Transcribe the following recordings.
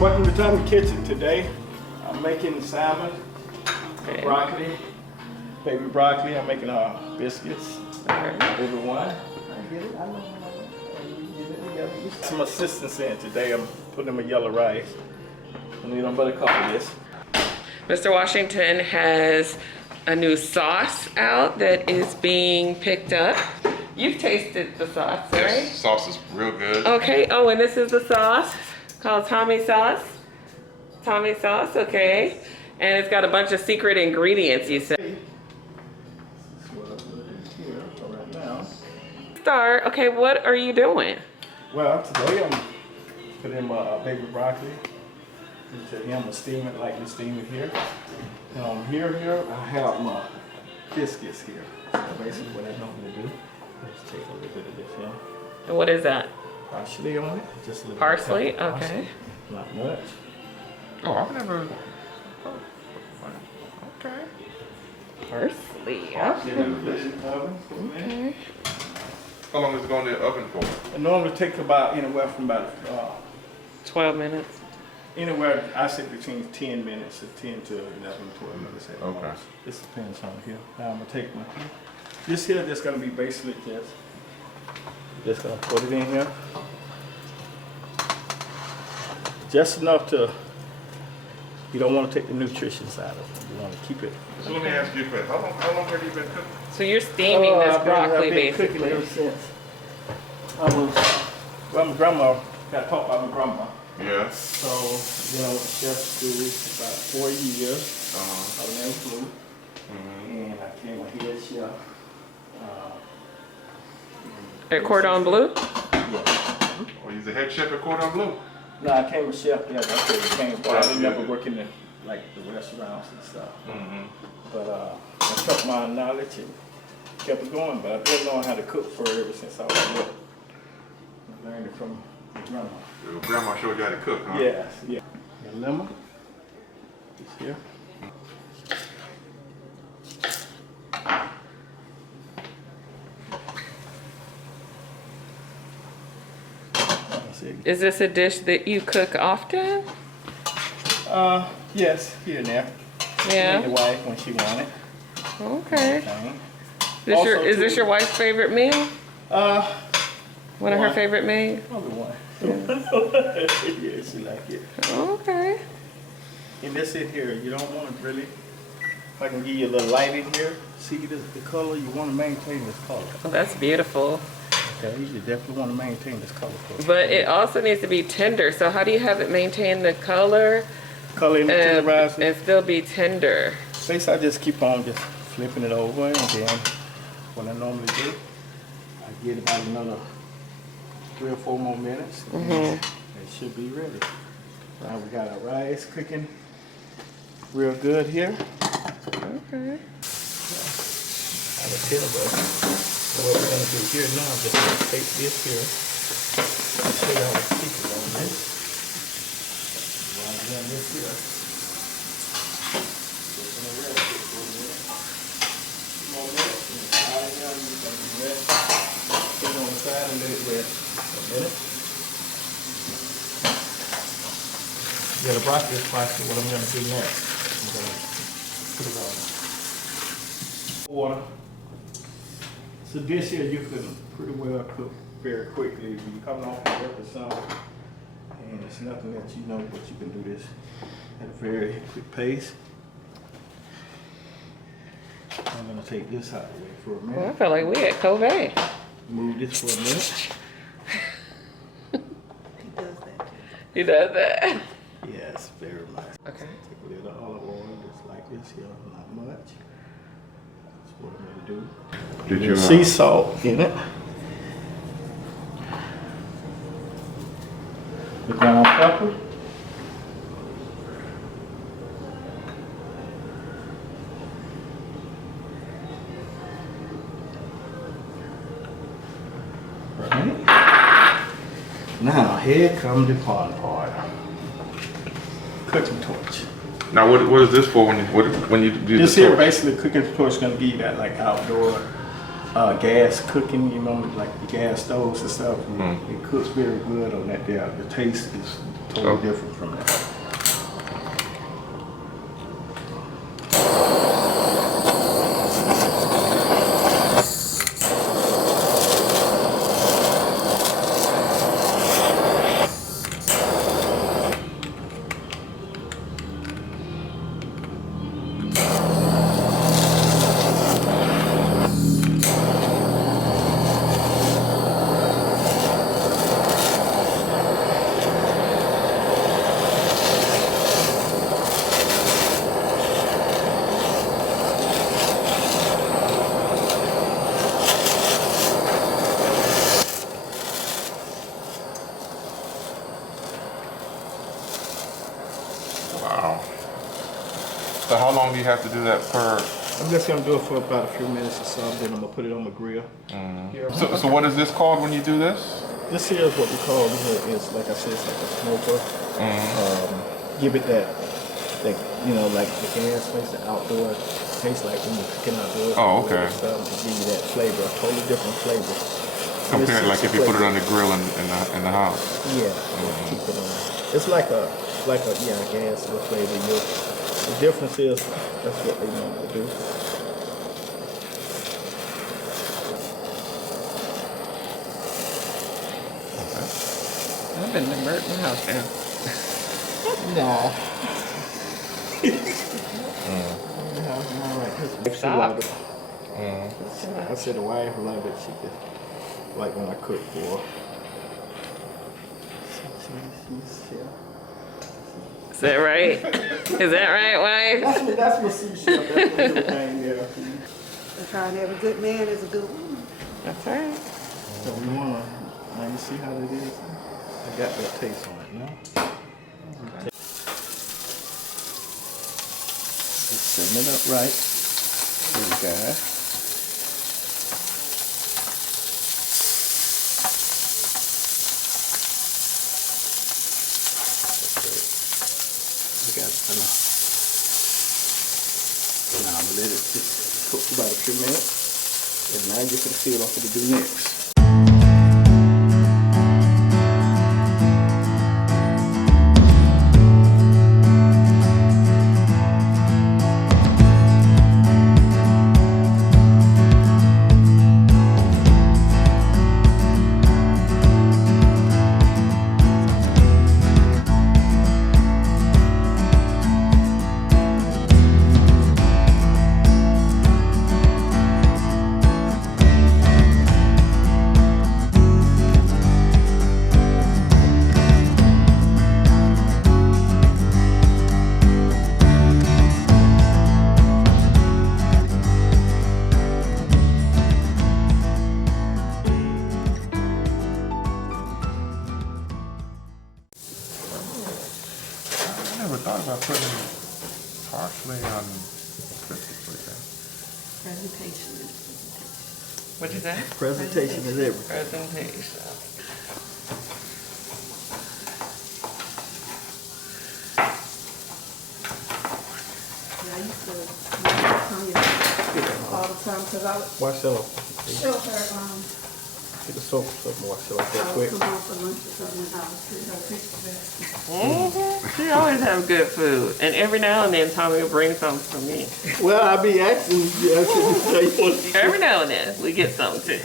Welcome to Tommy's Kitchen. Today I'm making salmon, broccoli, baby broccoli. I'm making biscuits. Everyone, I get it. I know. Some assistance in today. I'm putting them in yellow rice. I need them but a couple of this. Mr. Washington has a new sauce out that is being picked up. You've tasted the sauce, right? Yes, sauce is real good. Okay. Oh, and this is the sauce called Tommy sauce. Tommy sauce, okay. And it's got a bunch of secret ingredients, you said. This is what I'm doing here right now. Start. Okay, what are you doing? Well, today I'm putting in my baby broccoli. Today I'm gonna steam it like we steam it here. And here I have my biscuits here. So basically what I normally do, let's take a little bit of this here. And what is that? Parsley on it, just a little Parsley, bit of okay. Not much. Oh, I've never. Oh, okay. Parsley, Get yeah. it in the oven for a minute. Okay. How long is it going to the oven for? It normally takes about anywhere from about 12 minutes. anywhere I say between 10 minutes to 10 to 11, 12 minutes. At Okay. most. This depends on here. Now I'm gonna take my this here. That's gonna be basically just gonna put it in here, just enough to. You don't want to take the nutrition side of it. You want to keep it. So let me ask you a question. How long have you been cooking? So you're steaming this broccoli, I've been cooking basically. ever since I was. Well, my grandma got taught by my grandma. Yeah. So, you know, chef school about 4 years. I learned food, and I became a head chef. At Cordon Bleu? Yeah. Oh, you're the head chef at Cordon Bleu? No, I became a chef. Yeah, that's where it came from. I didn't never work in the restaurants and stuff. But I took my knowledge and kept it going. But I've been knowing how to cook for ever since I was little. I learned it from my grandma. Your grandma showed you how to cook, huh? Yes, yeah. Got lemon. This here. That's it. Is this a dish that you cook often? Yes, here and there. Yeah. My wife when she wanted. Okay. Okay. Is this your wife's favorite meal? One of her One. favorite meals? Probably one. Yeah, she like it. Okay. And this in here, you don't want to really. If I can give you a little light in here, see the color. You want to maintain this color. Well, that's beautiful. Okay, you definitely want to maintain this color. But it also needs to be tender. So how do you have it maintain the color Color in the tenderizing. and still be tender? Basically, I just keep on just flipping it over, and then what I normally do, I get about another 3 or 4 more minutes, and it should be ready. Now we got our rice cooking real good here. Okay. I have a tinder. So what we're gonna do here now, just gonna take this here. I'll show you how to keep it on this. While I'm doing this here. Just gonna rest it for a minute. 2 more minutes, and it's out of here, you're gonna rest. Put it on the side and let it rest for a minute. Yeah, the broccoli is spicy. What I'm gonna do next, I'm gonna put it on water. So this here you can pretty well cook very quickly. You come off the work or something, and it's nothing that you know, but you can do this at a very quick pace. I'm gonna take this out of the way for a Well, I minute. feel like we at Covey. Move this for a minute. He does that. Yes, very nice. Okay. Take a little olive oil, just like this here, not much. That's what I'm gonna do. Did you Sea salt in it. The ground pepper. Right. Now here comes the fun part. Cooking torch. Now, what is this for when you do This the here torch? basically cooking torch is gonna give you that like outdoor gas cooking, you know, like the gas stoves and stuff. It cooks very good on that there. The taste is Totally different from that. Wow. So how long do you have to do that per? I'm just gonna do it for about a few minutes or so, then I'm gonna put it on the grill. Here. So what is this called when you do this? This here is what we call is like I said, it's like a smoker. Give it that, like the gas makes the outdoor taste like when you're cooking outdoors. Oh, okay. To give you that flavor, a totally different flavor. Compared like if you put it on the grill in the house. Yeah, keep it on. It's like a gas flavor. The difference is that's what they want to do. I've been to Burton House now. No. All right. Stop. I said the wife love it. She could like when I cook for her. Is that right? Is that right, wife? That's what she said. That's what she came there. Trying to have a good man is a good woman. That's right. So we wanna now you see how that is. I got that taste on it now. Just setting it up right. There you go. We got enough. Now I'm gonna let it just cook for about a few minutes. And now you're gonna see what I'm gonna do next. I never thought about putting parsley on crispy like that. Presentation. What'd you say? Presentation is everything. Presentation. Yeah, I used to come here all the time because I would Watch that. show her, Get the soap more so like that I quick. would come home for lunch or something and I would treat her picture. She always have good food. And every now and then Tommy will bring something for me. Well, I be asking you. Every now and then we get something too.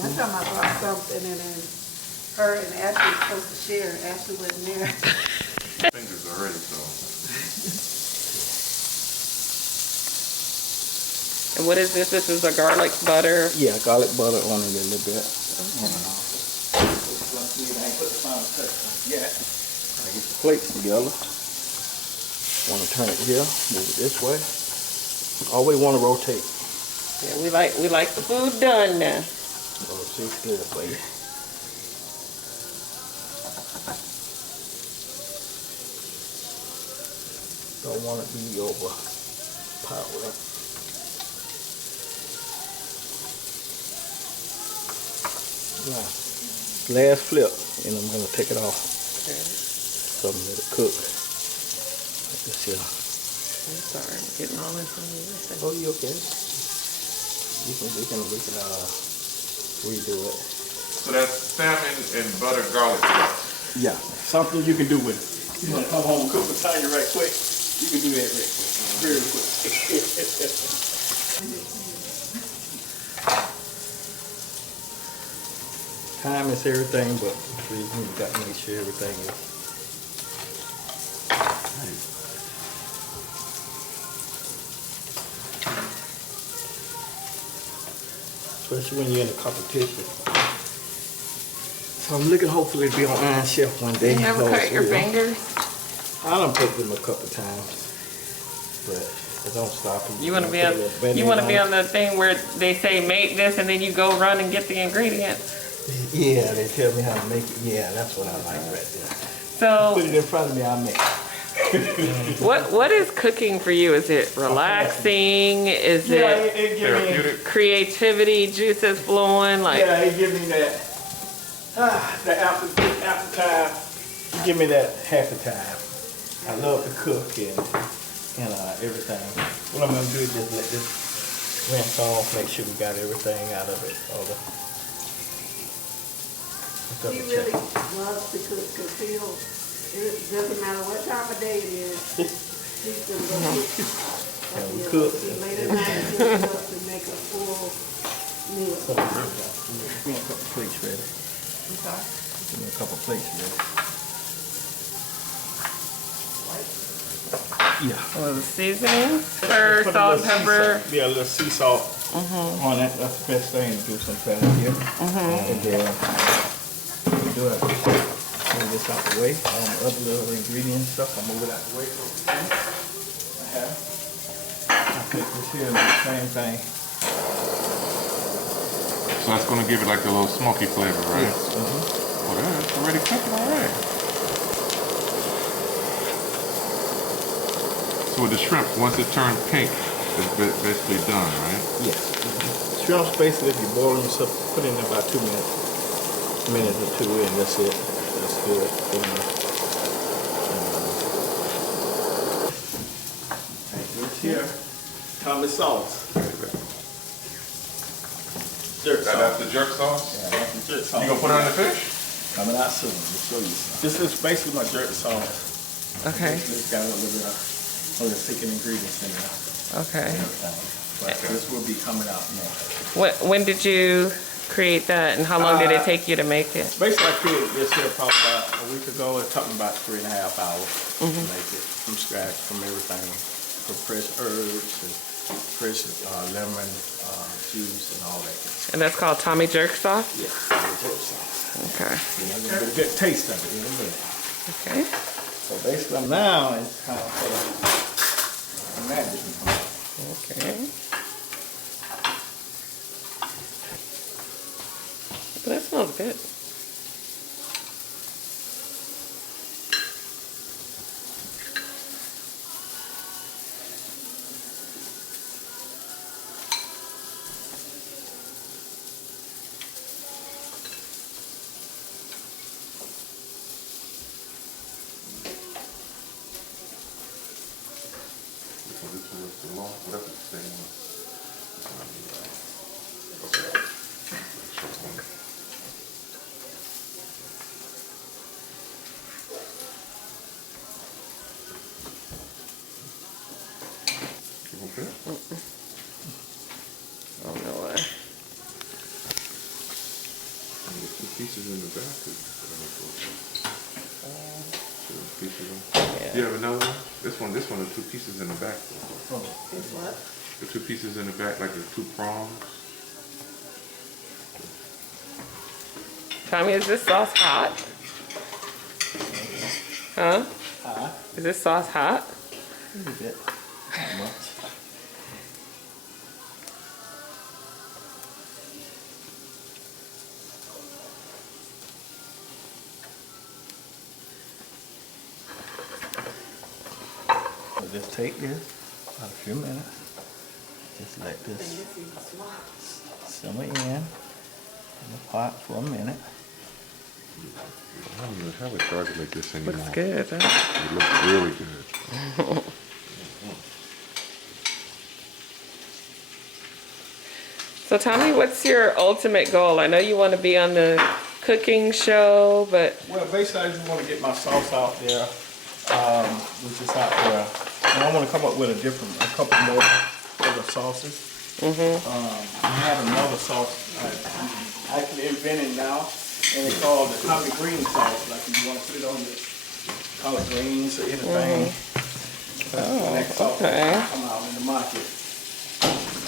One time I brought something and then her and Ashley were supposed to share and Ashley wasn't there. Fingers already, so. And what is this? This is a garlic butter. Yeah, garlic butter on it a little bit. I ain't put the final touch on it yet. I get the plates together. Want to turn it here, move it this way. Always want to rotate. Yeah, we like the food done now. Oh, see, it's good for you. Don't want it to be overpowered. Now, last flip, and I'm gonna take it off. Okay. So I'm gonna let it cook. Like this here. I'm sorry, I'm getting all this on you. Oh, you okay? We can redo it. So that's salmon and butter garlic sauce. Yeah, something you can do with it. You want to come home and cook lasagna right quick? You can do that right quick, very quick. Time is everything, but you got to make sure everything is. Especially when you're in a competition. So I'm looking hopefully to be on Iron Chef one day. You never cut your fingers? I done put them a couple times, but it don't stop me. You want to be on? You want to be on the thing where they say make this, and then you go run and get the ingredients. Yeah, they tell me how to make it. Yeah, that's what I like right there. So Put it in front of me, I'll make it. what is cooking for you? Is it relaxing? Is it it give me, creativity, juices flowing? Like yeah, it give me that, the after time. It give me that happy time. I love to cook and everything. What I'm gonna do is just let this rinse off, make sure we got everything out of it. All the He really loves to cook because it doesn't matter what time of day it is. He's gonna go cook. we cook. He late at night, he'll cook up and make a full meal. So, give me a couple plates ready. Give me a couple plates ready. Yeah. well, the seasoning, stir, Put a salt, little sea pepper. salt. Yeah, a little sea salt on it. That's the best thing to do sometimes here. And then do it. Move this out the way. All my other little ingredients stuff, I'll move it out the way for a minute. I think this here is the same thing. So that's gonna give it like a little smoky flavor, right? Yes. Oh, that's already cooking already. So with the shrimp, once it turns pink, it's basically done, right? Yes. Shrimps, basically, if you boil them, so put in about 2 minutes. A minute or two, and that's it. That's good. This here, Tommy sauce. Jerk sauce. That's the jerk sauce? Yeah, that's the jerk sauce. You gonna put it on the fish? Coming out soon. We'll show you some. This is basically my jerk sauce. Okay. It's got a little bit of other secret ingredients in there. Okay. But this will be coming out next. When did you create that, and how long did it take you to make it? Basically, I created this here probably about a week ago. It took me about 3.5 hours to make it from scratch, from everything, from fresh herbs and fresh lemon juice and all that. And that's called Tommy Jerk sauce? Yeah, jerk sauce. Okay. You know, get a good taste of it in a minute. Okay. So basically, now it's kind of magic. Okay. But that smells good. This was the long, whatever the same one. Okay. Oh no way. Two pieces in the back. Two pieces in. Yeah. You have another one? This one, are 2 pieces in the back. It's what? The 2 pieces in the back, like the 2 prongs. Tommy, is this sauce hot? Huh? Huh? Is this sauce hot? A little bit. Not much. So just take this about a few minutes. Just let this simmer in the pot for a minute. I don't even have a charge to make this anymore. Looks good, huh? It looks really good. So Tommy, what's your ultimate goal? I know you want to be on the cooking show, but Well, basically, I just want to get my sauce out there, which is out there. And I want to come up with a couple more other sauces. I have another sauce I actually invented now, and it's called the collard green sauce. Like if you want to put it on your collard greens or anything. That's the next sauce okay. that's come out in the market.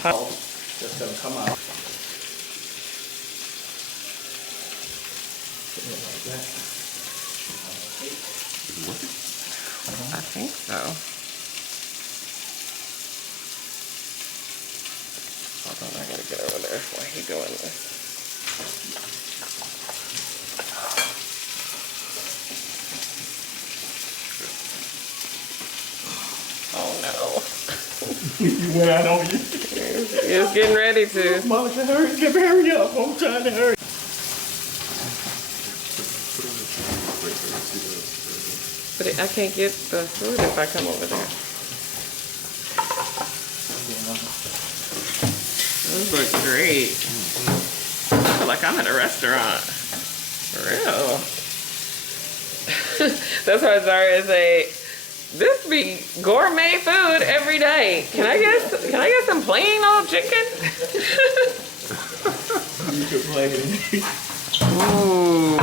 Sauce that's gonna come out. Put it like that. I think so. Hold on, I gotta get over there while he's doing this. Oh no. You went out on you. He's getting ready to. Monica, hurry up. I'm trying to hurry. But I can't get the food if I come over there. Those look great. I feel like I'm at a restaurant. For real. That's why Zara say, this be gourmet food every day. Can I get some plain old chicken? You could play it. Ooh.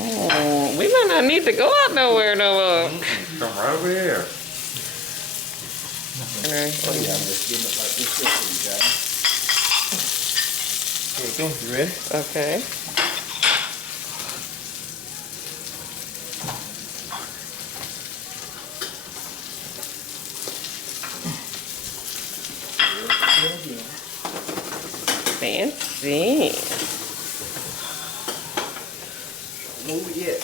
Oh, we might not need to go out nowhere no more. Come right over here. Oh yeah, I'm just giving it like this. You got it. There you go. You ready? Okay. Fancy. Move it yet.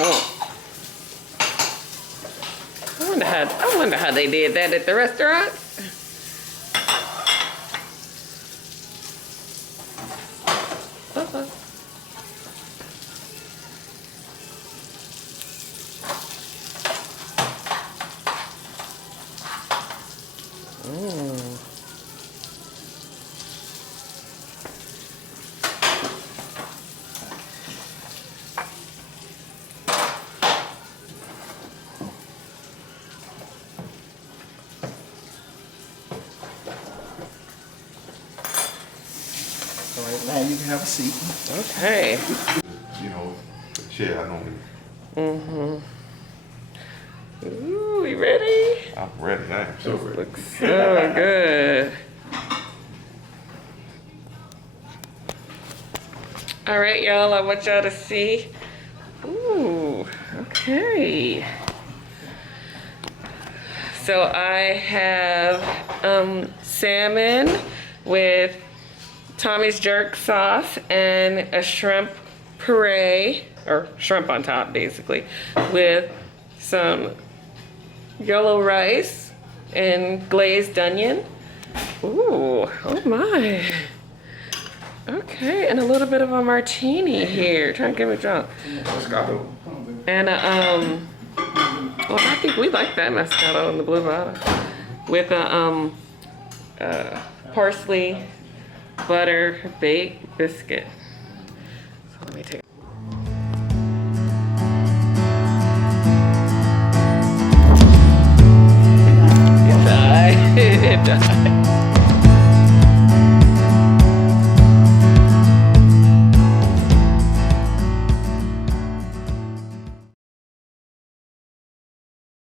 Oh. I wonder how they did that at the restaurant. All right, now you can have a seat. Okay. You know, the chair, I normally. Ooh, you ready? I'm ready. I am so ready. Looks so good. All right, y'all, I want y'all to see. Ooh, okay. So I have salmon with Tommy's jerk sauce and a shrimp puree, or shrimp on top basically, with some yellow rice and glazed onion. Ooh, oh my. Okay, and a little bit of a martini here, trying to get me drunk. Moscato. And well, I think we like that Moscato in the blue bottle. With a parsley butter baked biscuit. So let me take. It died. It died.